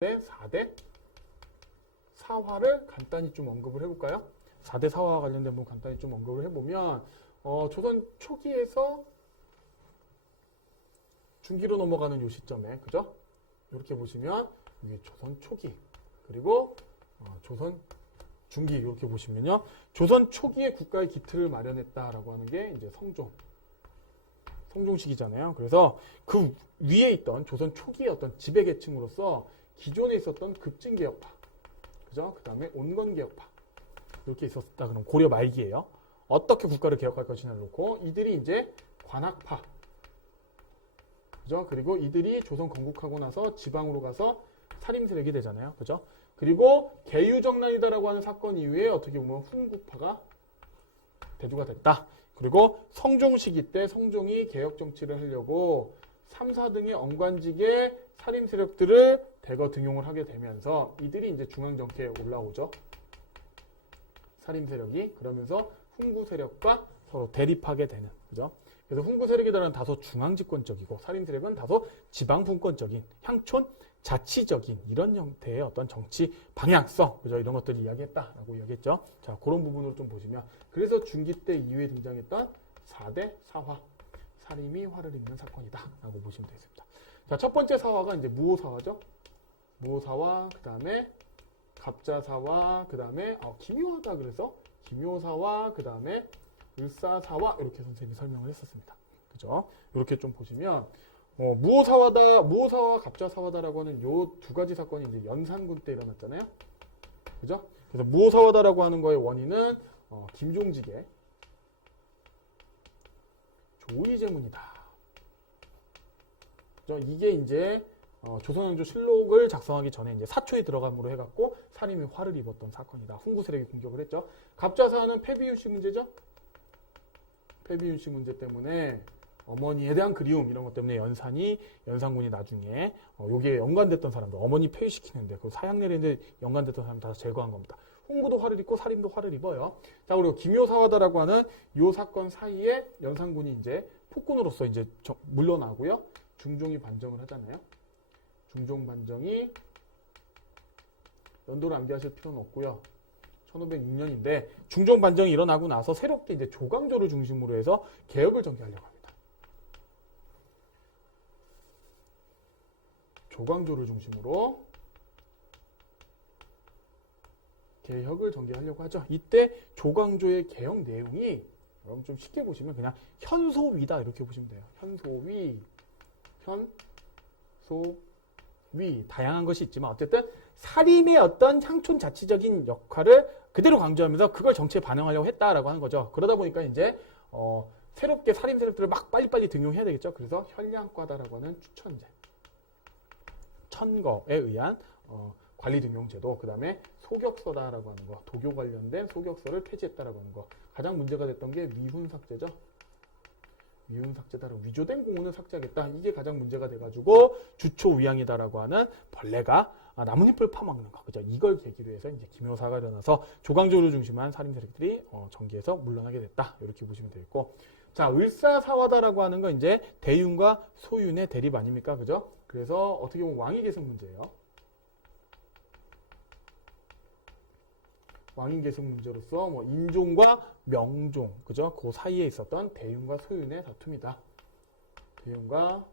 4대 사화를 간단히 좀 언급을 해볼까요? 4대 사화와 관련된 부분 간단히 좀 언급을 해보면 조선 초기에서 중기로 넘어가는 요 시점에 그죠? 이렇게 보시면 위에 조선 초기 그리고 조선 중기 이렇게 보시면요. 조선 초기에 국가의 기틀을 마련했다라고 하는 게 이제 성종시기잖아요. 그래서 그 위에 있던 조선 초기의 어떤 지배계층으로서 기존에 있었던 급진개혁파, 그죠? 그 다음에 온건개혁파 이렇게 있었다. 그럼 고려 말기예요. 어떻게 국가를 개혁할 것이냐를 놓고 이들이 이제 관학파, 그죠? 그리고 이들이 조선 건국하고 나서 지방으로 가서 살림 세력이 되잖아요. 그죠? 그리고 계유정난이다라고 하는 사건 이후에 어떻게 보면 훈구파가 대두가 됐다. 그리고 성종시기 때 성종이 개혁 정치를 하려고 3, 4등의 언관직의 살림 세력들을 대거 등용을 하게 되면서 이들이 이제 중앙 정치에 올라오죠. 살림 세력이 그러면서 훈구 세력과 서로 대립하게 되는 그죠? 그래서 훈구 세력이라는 다소 중앙집권적이고 살림 세력은 다소 지방분권적인 향촌 자치적인 이런 형태의 어떤 정치 방향성 그죠? 이런 것들을 이야기했다라고 이야기했죠. 자, 그런 부분으로 좀 보시면 그래서 중기 때 이후에 등장했던 4대 사화 살림이 화를 입는 사건이다라고 보시면 되겠습니다. 자, 첫 번째 사화가 이제 무오사화죠. 무오사화 그다음에 갑자사화 그다음에 기묘하다 그래서 기묘사화 그다음에 을사사화 이렇게 선생님이 설명을 했었습니다. 그죠? 이렇게 좀 보시면 무오사와 갑자사화다라고 하는 요 두 가지 사건이 이제 연산군 때 일어났잖아요. 그죠? 그래서 무오사화다라고 하는 거의 원인은 김종직의 조의제문이다. 그죠? 이게 이제 조선왕조 실록을 작성하기 전에 이제 사초에 들어감으로 해갖고 살림이 화를 입었던 사건이다. 훈구 세력이 공격을 했죠. 갑자사화는 패비윤씨 문제죠. 패비윤씨 문제 때문에 어머니에 대한 그리움 이런 것 때문에 연산군이 나중에 여기에 연관됐던 사람들 어머니 폐위시키는데 그 사형 내리는데 연관됐던 사람 다 제거한 겁니다. 훈구도 화를 입고 살림도 화를 입어요. 자, 그리고 기묘사화다라고 하는 요 사건 사이에 연산군이 이제 폭군으로서 이제 물러나고요. 중종이 반정을 하잖아요. 중종 반정이 연도를 암기하실 필요는 없고요. 1506년인데 중종 반정이 일어나고 나서 새롭게 이제 조광조를 중심으로 해서 개혁을 전개하려고 합니다. 조광조를 중심으로 개혁을 전개하려고 하죠. 이때 조광조의 개혁 내용이 여러분 좀 쉽게 보시면 그냥 현소위다 이렇게 보시면 돼요. 현소위 다양한 것이 있지만 어쨌든 살림의 어떤 향촌 자치적인 역할을 그대로 강조하면서 그걸 정치에 반영하려고 했다라고 하는 거죠. 그러다 보니까 이제 새롭게 살림 세력들을 막 빨리빨리 등용해야 되겠죠. 그래서 현량과다라고 하는 추천제 천거에 의한 관리 등용제도, 그 다음에 소격서다라고 하는 거, 도교 관련된 소격서를 폐지했다라고 하는 거. 가장 문제가 됐던 게 미훈삭제죠. 미훈삭제다라고 위조된 공문을 삭제하겠다. 이게 가장 문제가 돼가지고 주초위양이다라고 하는 벌레가 나뭇잎을 파먹는 거, 그죠? 이걸 계기로 해서 이제 기묘사가 일어나서 조광조를 중심한 살림 세력들이 정기에서 물러나게 됐다. 이렇게 보시면 되겠고, 자, 을사사화다라고 하는 건 이제 대윤과 소윤의 대립 아닙니까, 그죠? 그래서 어떻게 보면 왕위 계승 문제예요. 왕위 계승 문제로서 뭐 인종과 명종, 그죠? 그 사이에 있었던 대윤과 소윤의 다툼이다. 대윤과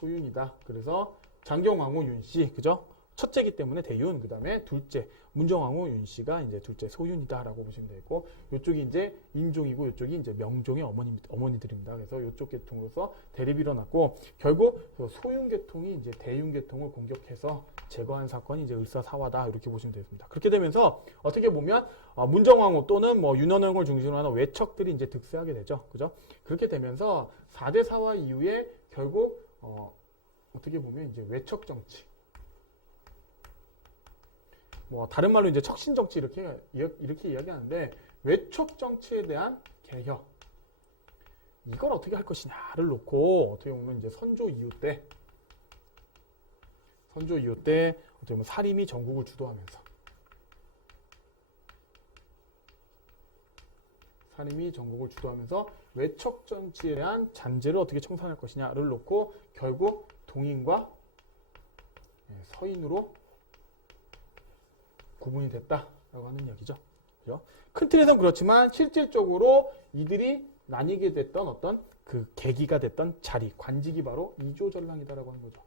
소윤이다. 그래서 장경왕후 윤씨, 그죠? 첫째기 때문에 대윤, 그 다음에 둘째 문정왕후 윤씨가 이제 둘째 소윤이다라고 보시면 되고, 이쪽이 이제 인종이고 이쪽이 이제 명종의 어머니들입니다. 그래서 이쪽 계통으로서 대립이 일어났고, 결국 소윤 계통이 이제 대윤 계통을 공격해서 제거한 사건이 이제 을사사화다 이렇게 보시면 되겠습니다. 그렇게 되면서 어떻게 보면 문정왕후 또는 뭐 윤원영을 중심으로 하는 외척들이 이제 득세하게 되죠, 그죠? 그렇게 되면서 4대 사화 이후에 결국 어떻게 보면 이제 외척 정치. 뭐 다른 말로 이제 척신 정치 이렇게 이야기하는데 외척 정치에 대한 개혁 이걸 어떻게 할 것이냐를 놓고 어떻게 보면 이제 선조 이후 때 어떻게 보면 살림이 전국을 주도하면서 외척 정치에 대한 잔재를 어떻게 청산할 것이냐를 놓고 결국 동인과 서인으로 구분이 됐다라고 하는 이야기죠. 그죠? 큰 틀에서는 그렇지만 실질적으로 이들이 나뉘게 됐던 어떤 그 계기가 됐던 자리, 관직이 바로 이조전랑이다라고 하는 거죠.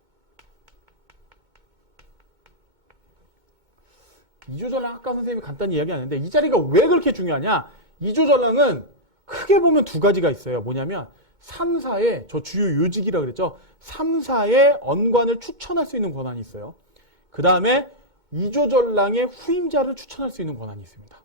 이조전랑 아까 선생님이 간단히 이야기하는데 이 자리가 왜 그렇게 중요하냐? 이조전랑은 크게 보면 두 가지가 있어요. 뭐냐면 3사의 저 주요 요직이라 그랬죠. 3사의 언관을 추천할 수 있는 권한이 있어요. 그 다음에 이조전랑의 후임자를 추천할 수 있는 권한이 있습니다.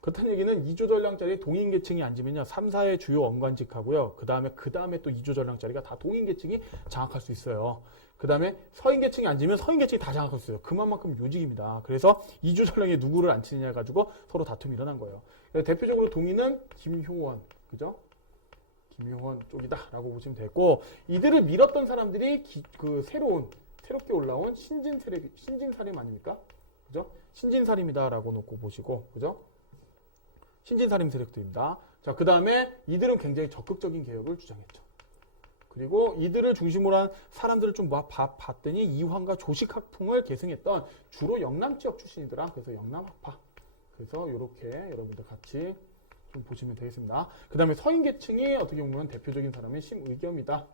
그렇다는 얘기는 이조전랑 자리에 동인계층이 앉으면요. 3사의 주요 언관직하고요. 그 다음에 또 이조전랑 자리가 다 동인계층이 장악할 수 있어요. 그 다음에 서인계층이 앉으면 서인계층이 다 장악할 수 있어요. 그만큼 요직입니다. 그래서 이조전랑에 누구를 앉히느냐 가지고 서로 다툼이 일어난 거예요. 대표적으로 동인은 김효원, 그죠? 김효원 쪽이다라고 보시면 되고, 이들을 밀었던 사람들이 새롭게 올라온 신진사림 아닙니까? 그죠? 신진사림이다라고 놓고 보시고, 그죠? 신진사림 세력들입니다. 자, 그 다음에 이들은 굉장히 적극적인 개혁을 주장했죠. 그리고 이들을 중심으로 한 사람들을 좀 봤더니 이황과 조식학풍을 계승했던 주로 영남 지역 출신이더라. 그래서 영남학파. 그래서 이렇게 여러분들 같이 좀 보시면 되겠습니다. 그 다음에 서인계층이 어떻게 보면 대표적인 사람이 심의겸이다.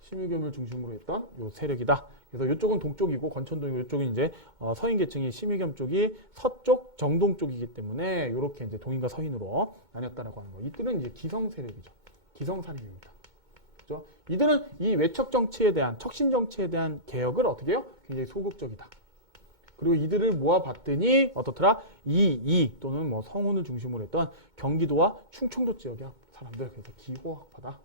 심의겸을 중심으로 했던 요 세력이다. 그래서 이쪽은 동쪽이고 건천동 이쪽은 이제 서인계층이 심의겸 쪽이 서쪽 정동 쪽이기 때문에 이렇게 이제 동인과 서인으로 나뉘었다라고 하는 거. 이들은 이제 기성 세력이죠. 기성사림입니다. 그죠? 이들은 이 외척 정치에 대한 척신 정치에 대한 개혁을 어떻게 해요? 굉장히 소극적이다. 그리고 이들을 모아봤더니 어떻더라? 이 또는 뭐 성운을 중심으로 했던 경기도와 충청도 지역의 사람들, 그래서 기호학파다.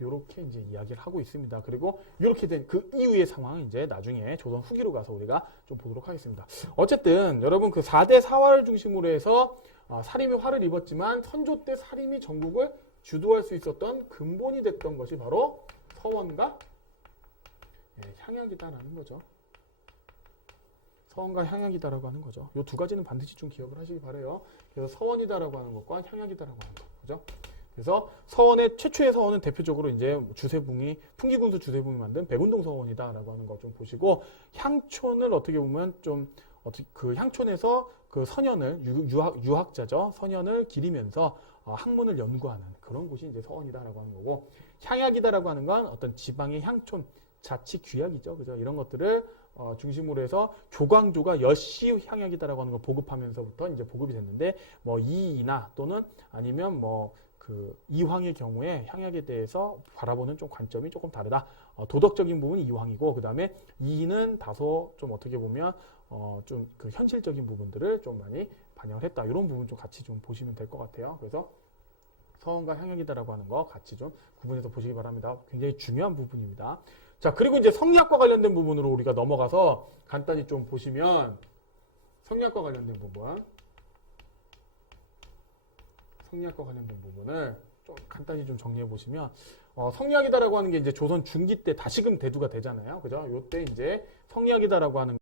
이렇게 이제 이야기를 하고 있습니다. 그리고 이렇게 된 그 이후의 상황은 이제 나중에 조선 후기로 가서 우리가 좀 보도록 하겠습니다. 어쨌든 여러분 그 4대 사화를 중심으로 해서 사림이 화를 입었지만 선조 때 사림이 전국을 주도할 수 있었던 근본이 됐던 것이 바로 서원과 향약이다라는 거죠. 서원과 향약이다라고 하는 거죠. 이 두 가지는 반드시 좀 기억을 하시기 바래요. 그래서 서원이다라고 하는 것과 향약이다라고 하는 것, 그죠? 그래서 서원의 최초의 서원은 대표적으로 이제 풍기군수 주세붕이 만든 백운동 서원이다라고 하는 거 좀 보시고, 향촌을 어떻게 보면 좀 그 향촌에서 그 선현을 유학자죠. 선현을 기리면서 학문을 연구하는 그런 곳이 이제 서원이다라고 하는 거고, 향약이다라고 하는 건 어떤 지방의 향촌 자치 귀약이죠. 그죠? 이런 것들을 중심으로 해서 조광조가 여시 향약이다라고 하는 걸 보급하면서부터 이제 보급이 됐는데, 뭐 이이나 또는 아니면 뭐 그 이황의 경우에 향약에 대해서 바라보는 좀 관점이 조금 다르다. 도덕적인 부분이 이황이고, 그 다음에 이는 다소 좀 어떻게 보면 좀 그 현실적인 부분들을 좀 많이 반영을 했다. 이런 부분 좀 같이 좀 보시면 될 것 같아요. 그래서 서원과 향약이다라고 하는 거 같이 좀 구분해서 보시기 바랍니다. 굉장히 중요한 부분입니다. 자, 그리고 이제 성리학과 관련된 부분으로 우리가 넘어가서 간단히 좀 보시면, 성리학과 관련된 부분, 성리학과 관련된 부분을 좀 간단히 좀 정리해 보시면, 성리학이다라고 하는 게 이제 조선 중기 때 다시금 대두가 되잖아요. 그죠? 요때 이제 성리학이다라고 하는